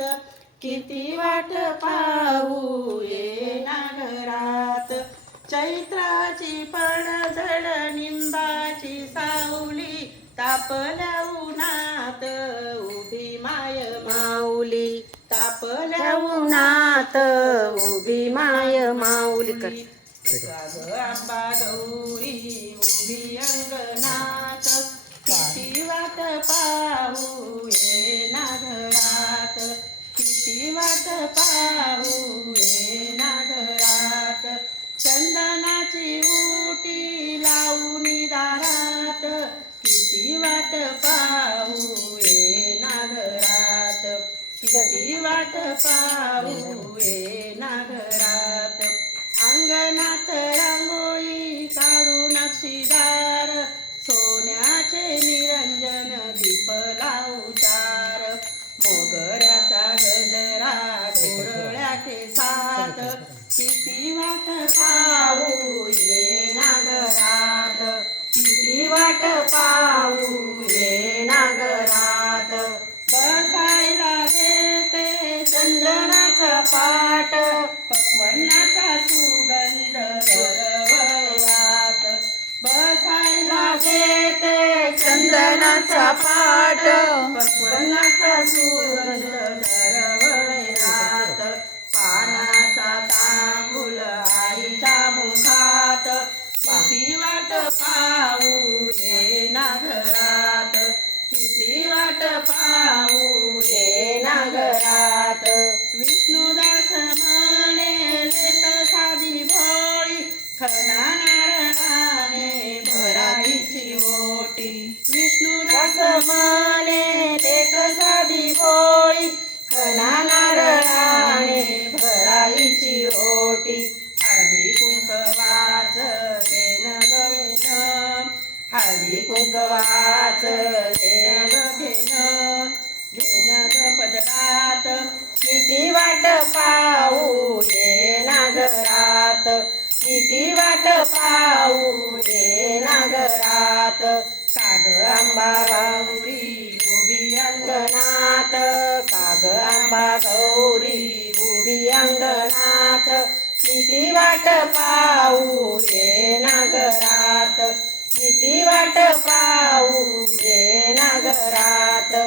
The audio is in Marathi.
नागरात, किती वाट पाहू ये नागरात. चैत्राची पडझड निंबाची सावली, तापल्या उन्हात उभी माय माऊली, तापल्या उन्हात उभी माय माऊली. आंबा गौरी उभी अंगणात, किती वाट पाहू ये नागरात, किती वाट पाहू ये नागरात. चंदनाची उटी लावून दारात, किती वाट पाहू ये नागरात, किती वाट पाहू ये नागरात. अंगणात रांगोळी काढू नक्षीदार, सोन्याचे निरंजन दीप लावू चार. मोगऱ्याचा गजरा कोरळ्या केसात, किती वाट पाहू ये नागरात, किती वाट पाहू ये नागरात. बसायला देते चंदनाचा पाट, पक्वान्नाचा सुगंध दरवळ्यात. बसायला देते चंदनाचा पाट, पक्वान्नाचा सुगंध दरवळ्यात. पानाचा तांबूल आईच्या मुखात, किती वाट पाहू ये नागरात, किती वाट पाहू ये नागरात. विष्णुदास म्हणे लेत साधी भोळी, खणा नारळाने भराईची ओटी. विष्णुदास म्हणे लेत साधी भोळी, खणा नारळाने भराईची ओटी. हळदी कुंकवाच देण गवेन, हळदी कुंकवाच देण घेण, घेण ग पदरात, किती वाट पाहू ये नागरात, किती वाट पाहू ये नागरात. काग आंबा गौरी उभी अंगणात, काग आंबा गौरी उभी अंगणात, किती वाट पाहू ये नागरात, किती वाट पाहू ये नागरात.